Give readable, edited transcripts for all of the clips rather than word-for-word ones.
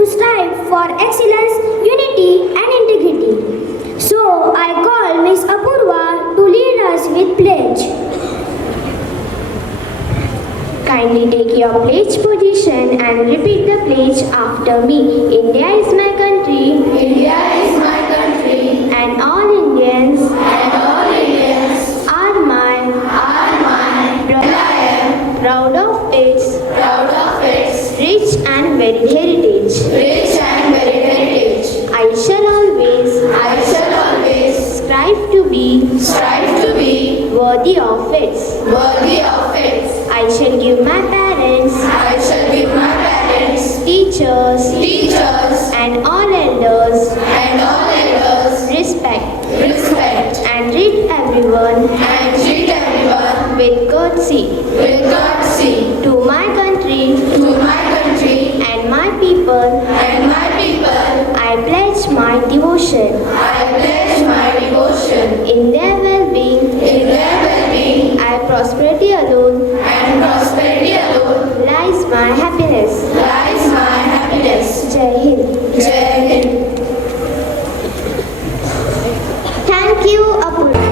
to strive for excellence, unity and integrity. So I call Miss Apurva to lead us with pledge. Kindly take your pledge position and repeat the pledge after me. India is my country. India is my country. And all Indians. And all Indians Are my. And I am Proud of its. proud of its Rich and varied heritage. rich and varied heritage. I shall always. Strive to be Worthy of its. worthy of its. I shall give my parents. I shall give my parents, Teachers. teachers, And all elders. and all elders Respect. respect And treat everyone. and treat everyone With courtesy. with courtesy. To my country. To my country And my people. and my people, I pledge my devotion. I pledge my devotion. In their well-being. In their well-being And prosperity alone. and prosperity alone Lies my happiness. lies my happiness. Jai Hind. Jai Hind. Thank you, Apurva.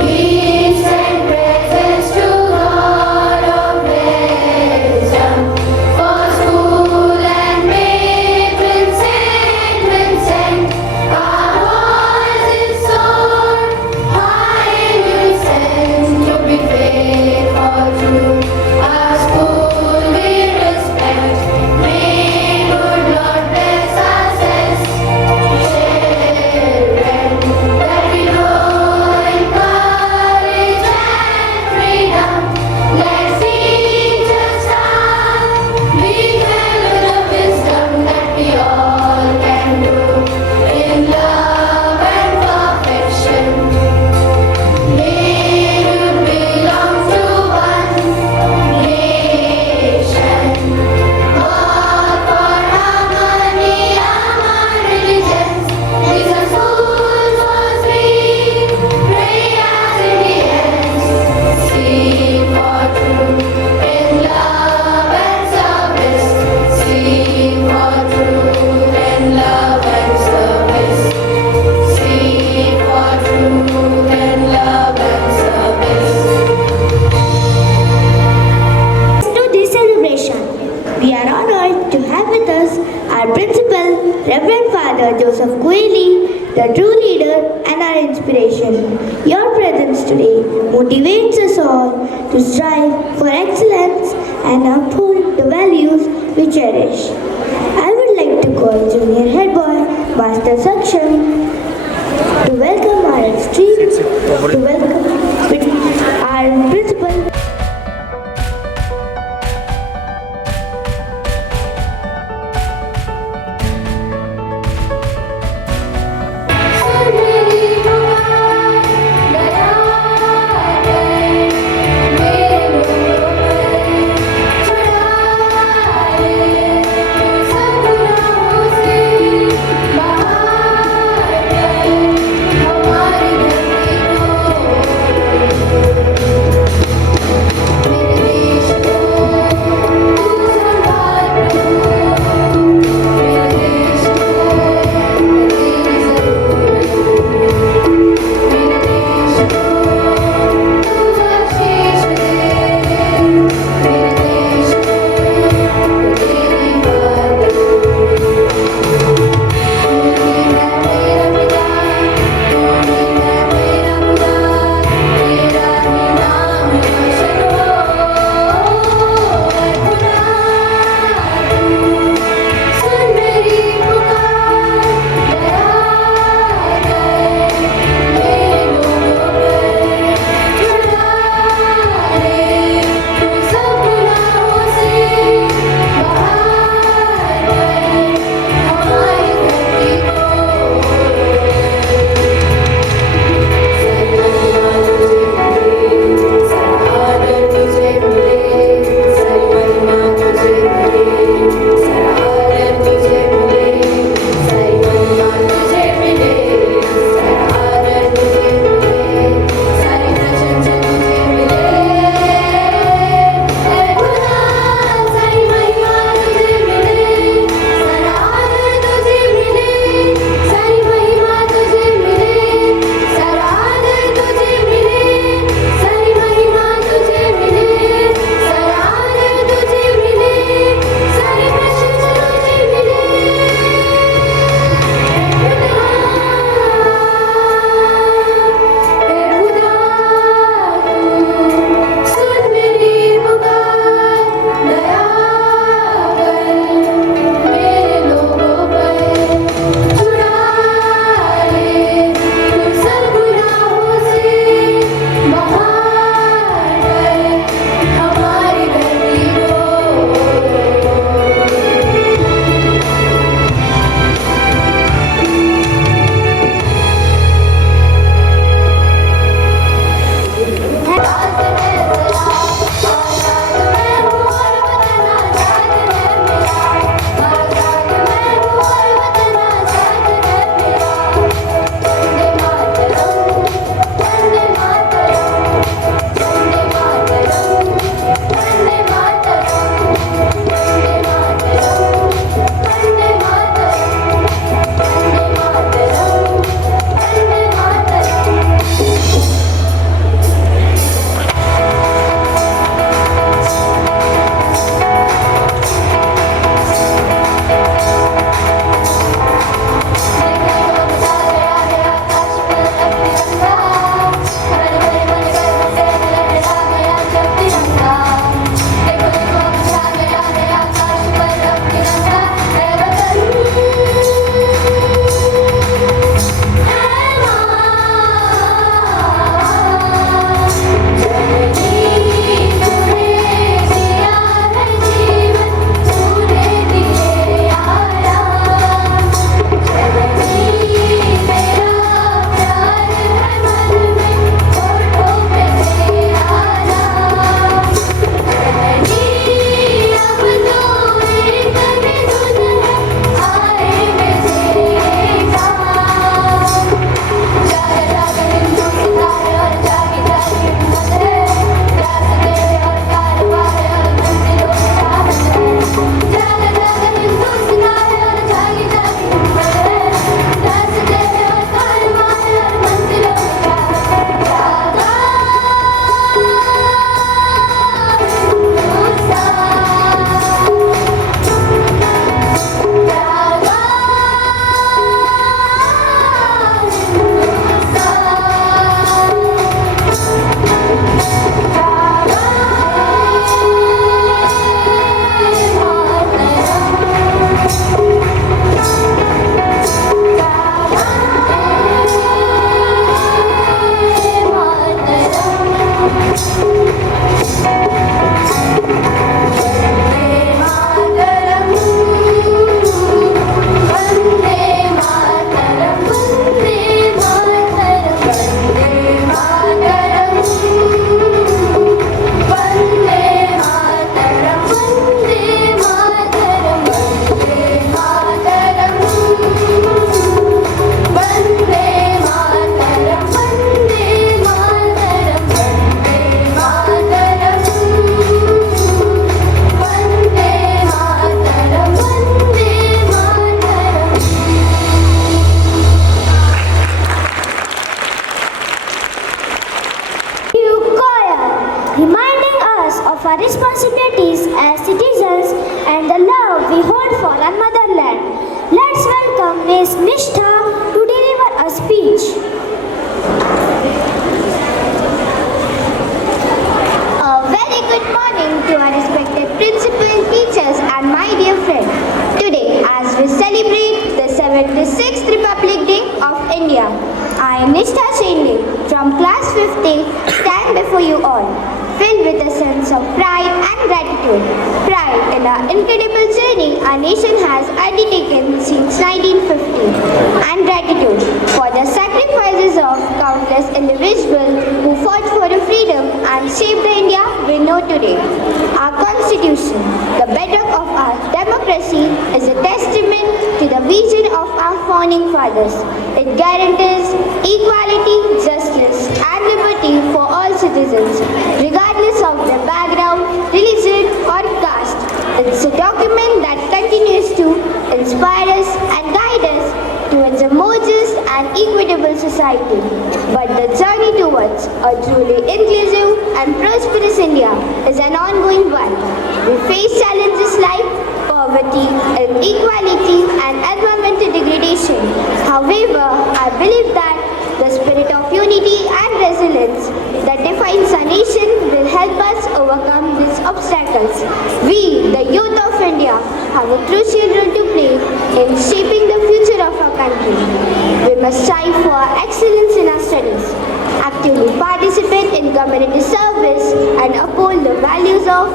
Peace and praises to God of wisdom, for school and matron Saint Vincent. Our voices soar high in unison to be faithful true. Our school we respect. May good Lord bless us as children, that we grow in courage and freedom. Let's each a star, we can with the wisdom that we all can do in love and perfection. May you belong to one nation. All for harmony among religions. These are schools for three. Pray as Indians. Seek for truth in love and service. Seek for truth in love and service. Seek for truth in love and service. To this celebration, we are honored to have with us our principal, Reverend Father Joseph Coeli, the true leader and our inspiration. Your presence today motivates us all to strive for excellence and uphold the values we cherish. I would like to call Junior Head Boy Master Saksham to welcome our principal. हमारी responsibilities as citizens and the love we hold for our motherland. Let's welcome Ms. Nishtha to deliver a speech. A very good morning to our respected principal, teachers and my dear friend. Today, as we celebrate the 76th Republic Day of India, I am Nishtha Shinde from class 50 stand before you all, filled with a sense of pride and gratitude. Pride in our incredible journey our nation has undertaken since 1950, and gratitude for the sacrifices of countless individuals who fought for the freedom and shaped the India we know today. Our Constitution, the bedrock of our democracy, is a testament to the vision of our founding fathers. It guarantees equality, justice, and liberty for all citizens, regardless of their background, religion, or caste. It's a document that continues to inspire us and guide us towards a more just and equitable society. But the journey towards a truly inclusive and prosperous India is an ongoing one. We face challenges like poverty, inequality, and environmental degradation. However, I believe that the spirit of unity and resilience that defines our nation will help us overcome these obstacles. We, the youth of India, have a crucial role to play in shaping the future of our country. We must strive for excellence in our studies, actively participate in community service, and uphold the values of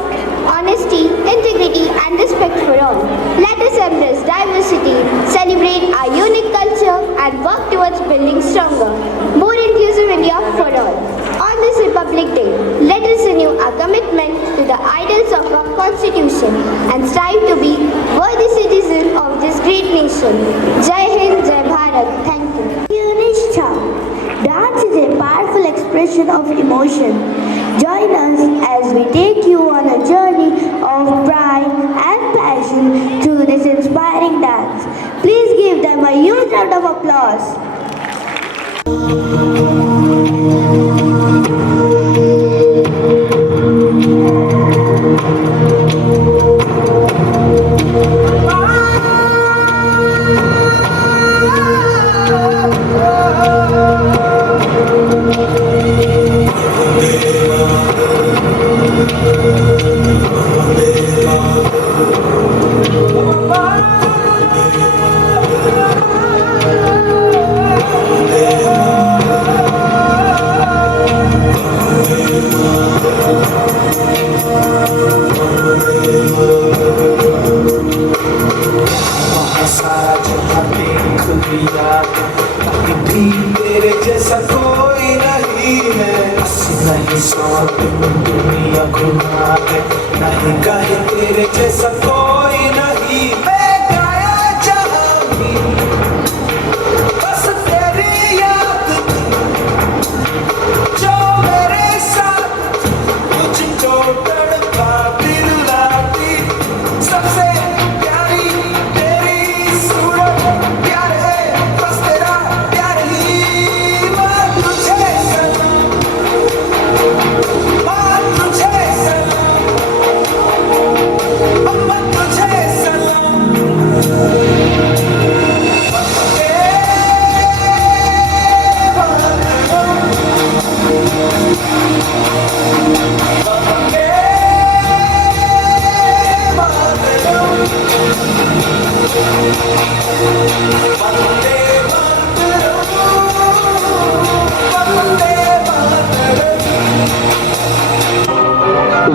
honesty, integrity, and respect for all. Let us embrace diversity, celebrate our unique culture, and work towards building stronger, more inclusive India for all. On this Republic Day, let us renew our commitment to the ideals of our Constitution and strive to be worthy citizens of this great nation. Jai Hind, Jai Bharat. Thank you. Nishtha. Dance is a powerful expression of emotion. Join us as we take you on a journey of pride and passion through this inspiring dance. Please give them a huge round of applause. तेरे जैसा कोई नहीं है, नहीं सौ दुनिया घुमा है, नहीं कहीं तेरे जैसा कोई नहीं। मैं गाया जहाँ भी बस तेरी याद थी, जो मेरे साथ तुझको तड़पा दिलाती, सबसे प्यारी तेरी सूरत, प्यार है बस तेरा प्यार ही। माँ तुझे सनम, माँ तुझे सनम, अम्मा तुझे सनम, वंदे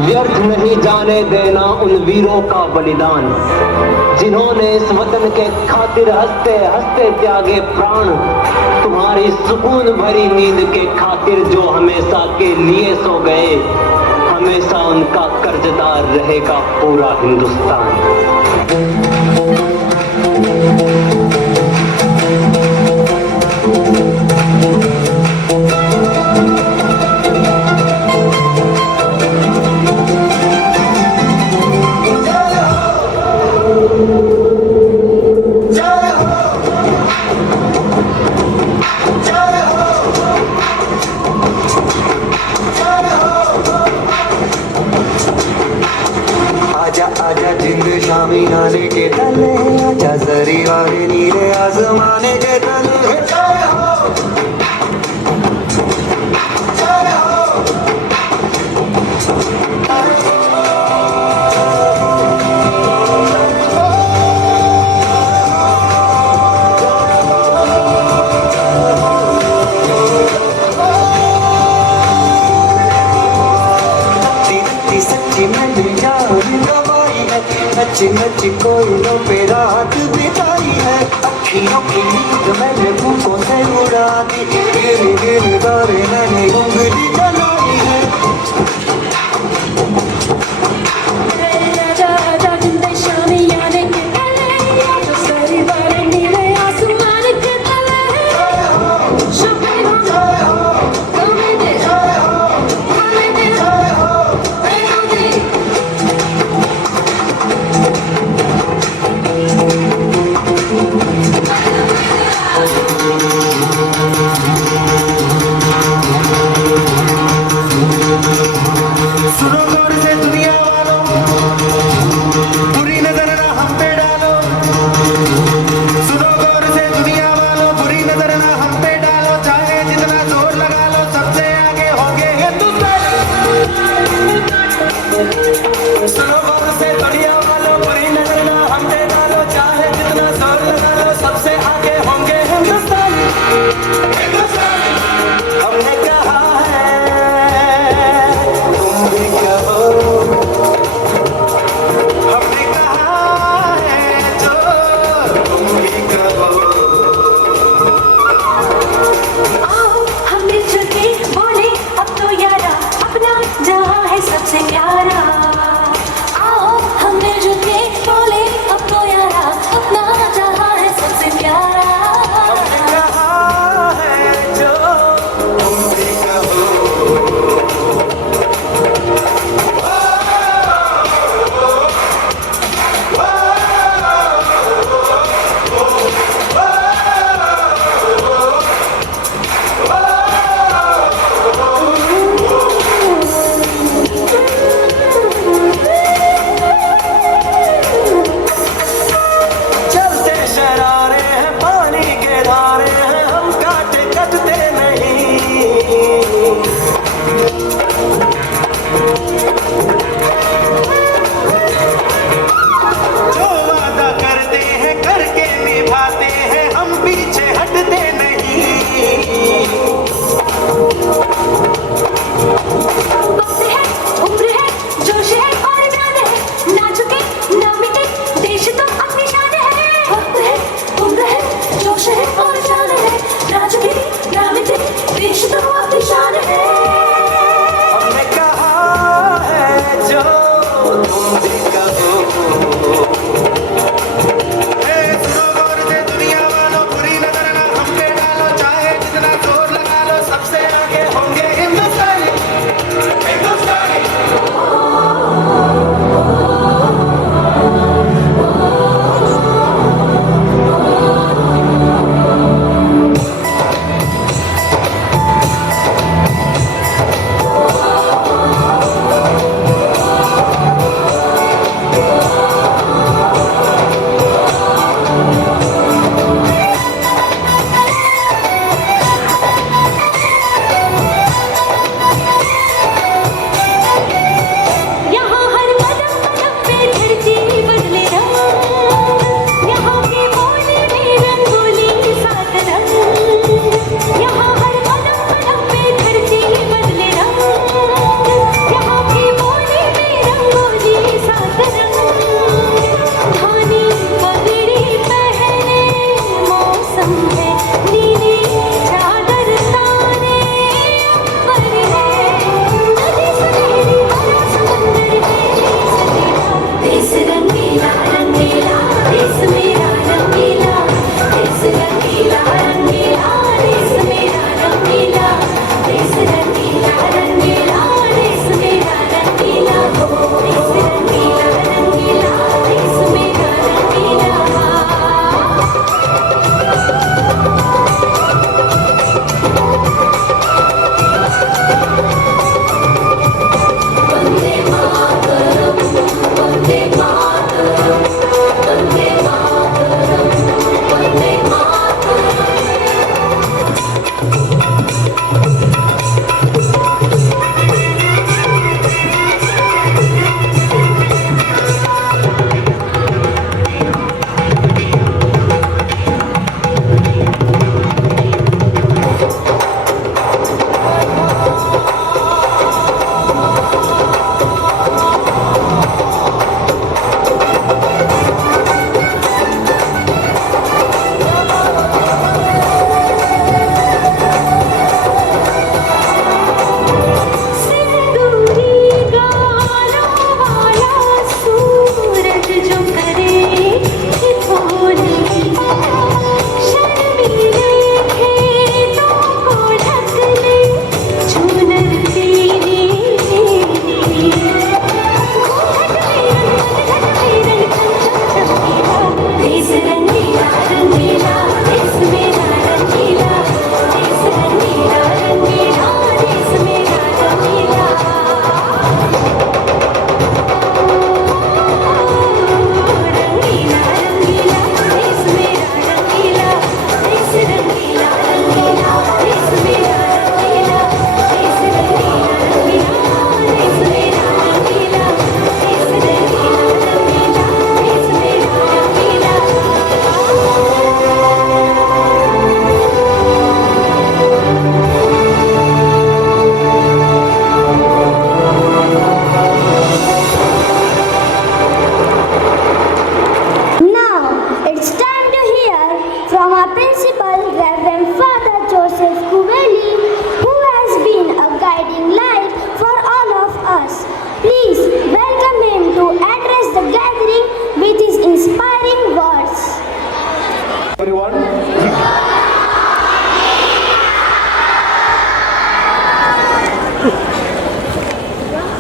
व्यर्थ नहीं जाने देना उन वीरों का बलिदान, जिन्होंने इस वतन के खातिर हंसते हंसते त्यागे प्राण। तुम्हारी सुकून भरी नींद के खातिर जो हमेशा के लिए सो गए, हमेशा उनका कर्जदार रहेगा पूरा हिंदुस्तान। आजा जिंद शामी नाले के तले आजा जरी वाले नीले आसमाने के तले जय हो जय हो सच्ची मैंने यार गवाई है नच नच कोयलों पे रात बिताई है अखियों की नींद मैंने भूखों से उड़ा दी गिर गिर दारे मैंने उंगली जलाई है आजा आजा जिंद शामी आने के तले आजा सारी बातें नीले आसमान के तले शबे जय हो कमे दे जय हो कमे दे जय हो सुनो गौर से दुनिया वालों बुरी नजर ना हम पे डालो सुनो गौर से दुनिया वालों बुरी नजर ना हम पे डालो चाहे जितना जोर लगा लो सबसे आगे होंगे हिंदुस्तान सुनो गौर से दुनिया वालों बुरी नजर ना हम पे डालो चाहे जितना जोर लगा लो सबसे आगे होंगे हिंदुस्तान हिंदुस्तान हमने कहा है तुम भी कहो हमने कहा है जो तुम भी कहो आओ हम मिलजुल के बोले अब तो यारा अपना जहां है सबसे प्यारा आओ हम मिलजुल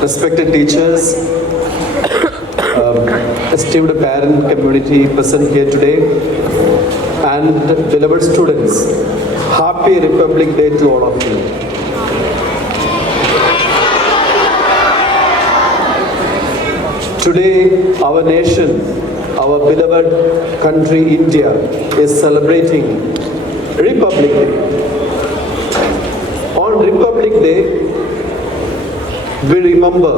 respected teachers, esteemed parent community present here today, and beloved students, happy Republic Day to all of you. Today, our nation, our beloved country India is celebrating Republic Day. On Republic Day, we remember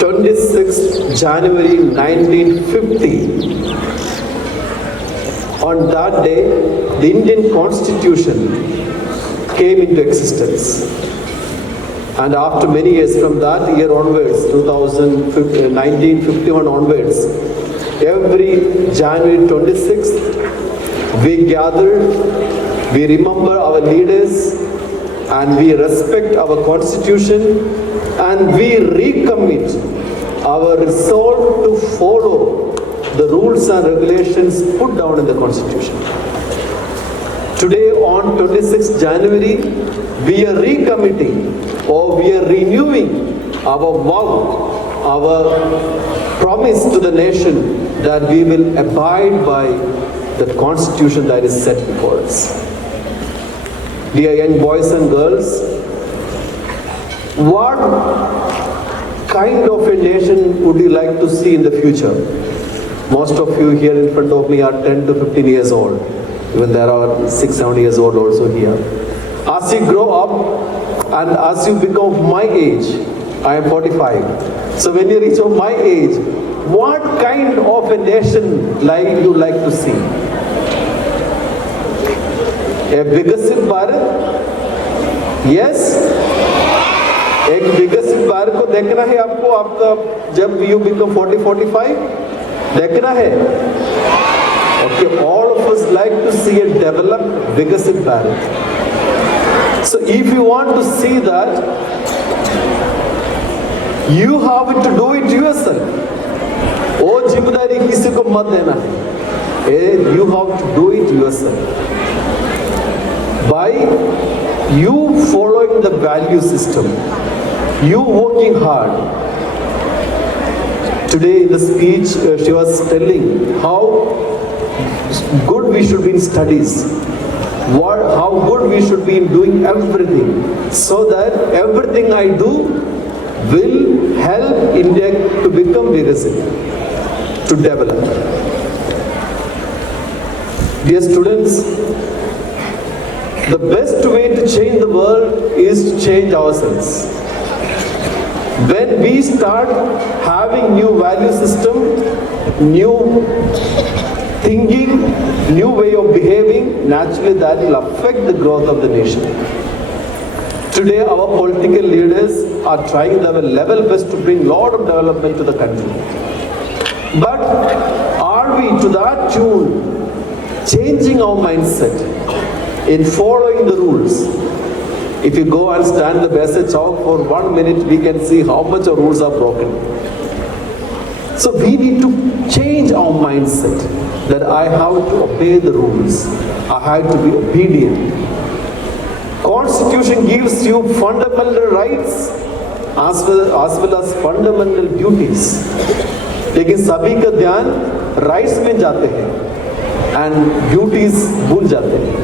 26th January 1950. On that day, the Indian Constitution came into existence. And after many years from that year onwards, 1951 onwards, every January 26th, we gather, we remember our leaders, and we respect our constitution, and we recommit our resolve to follow the rules and regulations put down in the constitution. Today on 26th January, we are recommitting or we are renewing our vow, our promise to the nation that we will abide by the constitution that is set before us. Dear young boys and girls, what kind of a nation would you like to see in the future? Most of you here in front of me are 10 to 15 years old. Even there are 6, 7 years old also here. As you grow up and as you become my age, I am 45. So when you reach of my age, what kind of a nation you like to see? A विकसित Bharat? Yes? एक विकसित भारत को देखना है आपको, आपका जब you become 40-45 देखना है. Okay, all of us like to see a developed विकसित Bharat. So if you want to see that, you have to do it yourself. वो जिम्मेदारी किसी को मत देना है. You have to do it yourself. By you following the value system, you working hard. Today in the speech, she was telling how good we should be in studies, how good we should be in doing everything, so that everything I do will help India to become vibrant, to develop. Dear students, the best way to change the world is to change ourselves. When we start having new value system, new thinking, new way of behaving, naturally that will affect the growth of the nation. Today our political leaders are trying their level best to bring lot of development to the country. But are we to that tune changing our mindset in following the rules? If you go and stand the Bassett Chowk for 1 minute, we can see how much our rules are broken. So we need to change our mindset that I have to obey the rules. I have to be obedient. Constitution gives you fundamental rights as well as fundamental duties. लेकिन सभी का ध्यान rights में जाते हैं and duties भूल जाते हैं.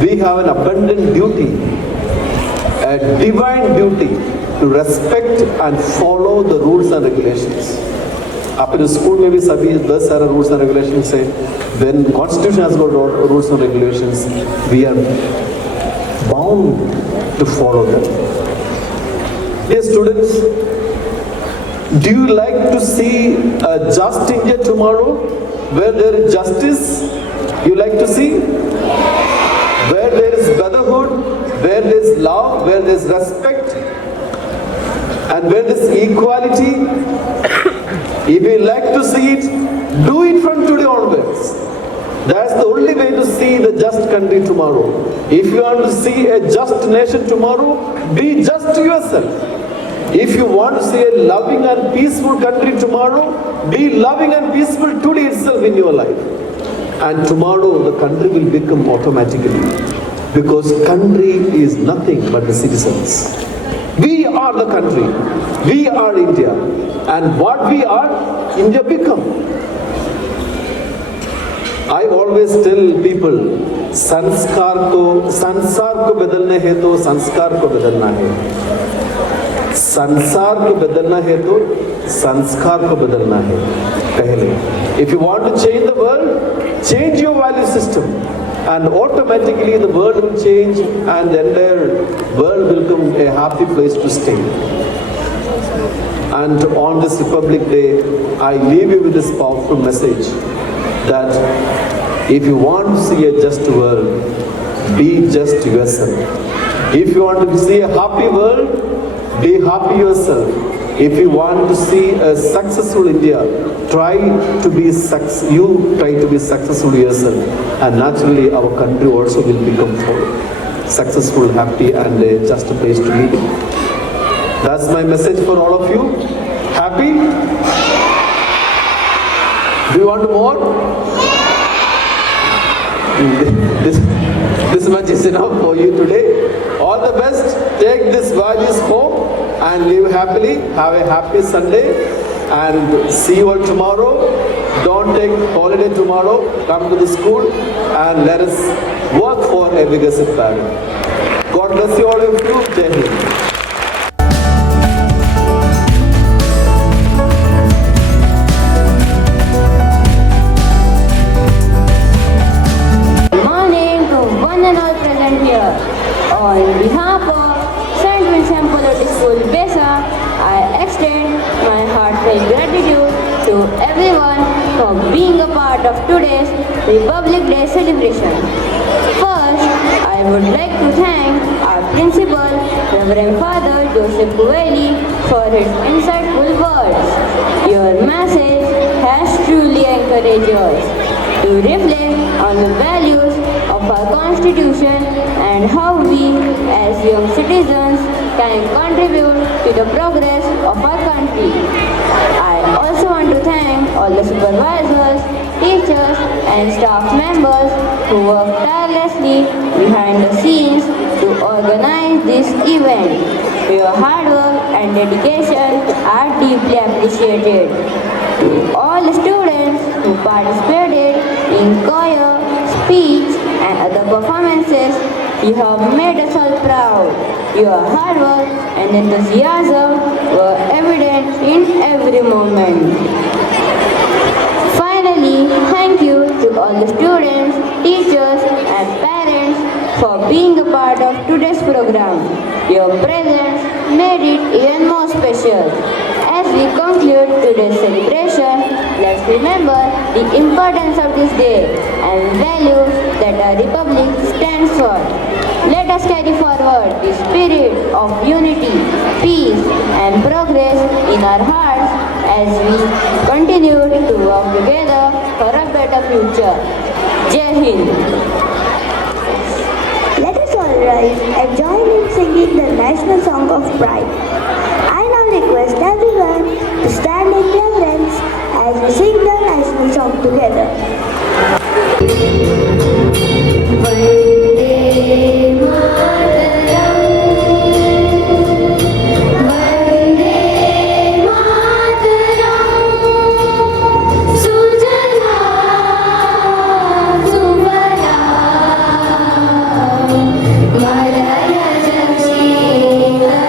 We have an abundant duty, a divine duty to respect and follow the rules and regulations. अपने स्कूल में भी सभी 10 सारे rules and regulations हैं. When constitution has got rules and regulations, we are bound to follow them. Dear students, do you like to see a just India tomorrow, where there is justice? You like to see? Where there is brotherhood, where there is love, where there is respect, and where there is equality. If you like to see it, do it from today onwards. That's the only way to see the just country tomorrow. If you want to see a just nation tomorrow, be just to yourself. If you want to see a loving and peaceful country tomorrow, be loving and peaceful today itself in your life. And tomorrow the country will become automatically, because country is nothing but the citizens. We are the country. We are India. And what we are, India become. I always tell people, संसार को बदलने है तो संस्कार को बदलना है. संसार को बदलना है तो संस्कार को बदलना है पहले. If you want to change the world, change your value system, and automatically the world will change and the entire world will become a happy place to stay. And on this Republic Day, I leave you with this powerful message that if you want to see a just world, be just yourself. If you want to see a happy world, be happy yourself. If you want to see a successful India, try to be successful yourself, and naturally our country also will become successful, happy, and a just place to live. That's my message for all of you. Happy? Do you want more? This much is enough for you today. All the best. Take these values home and live happily. Have a happy Sunday and see you all tomorrow. Don't take holiday tomorrow. Come to the school and let us work for a Viksit Bharat. God bless you all of you. Jai Hind. On behalf of St. Vincent Public School, Besa, I extend my heartfelt gratitude to everyone for being a part of today's Republic Day celebration. First, I would like to thank our principal, Reverend Father Joseph Kueli, for his insightful words. Your message has truly encouraged us to reflect on the values of our Constitution and how we as young citizens can contribute to the progress of our country. I also want to thank all the supervisors, teachers and staff members who work tirelessly behind the scenes to organize this event. Your hard work and dedication are deeply appreciated. To all the students who participated in choir, speech and other performances, you have made us all proud. Your hard work and enthusiasm were evident in every moment. Finally, thank you to all the students, teachers and parents for being a part of today's program. Your presence made it even more special. As we conclude today's celebration, let's remember the importance of this day and values that our Republic stands for. Let us carry forward the spirit of unity, peace and progress in our hearts as we continue to work together for a better future. Jai Hind. Let us all rise and join in singing the national song of pride. I now request everyone to stand in reverence as we sing the national song together. Vande Mataram, Vande Mataram, Sujala Subala, Malaya Shashikala,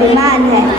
स्वाभिमान है।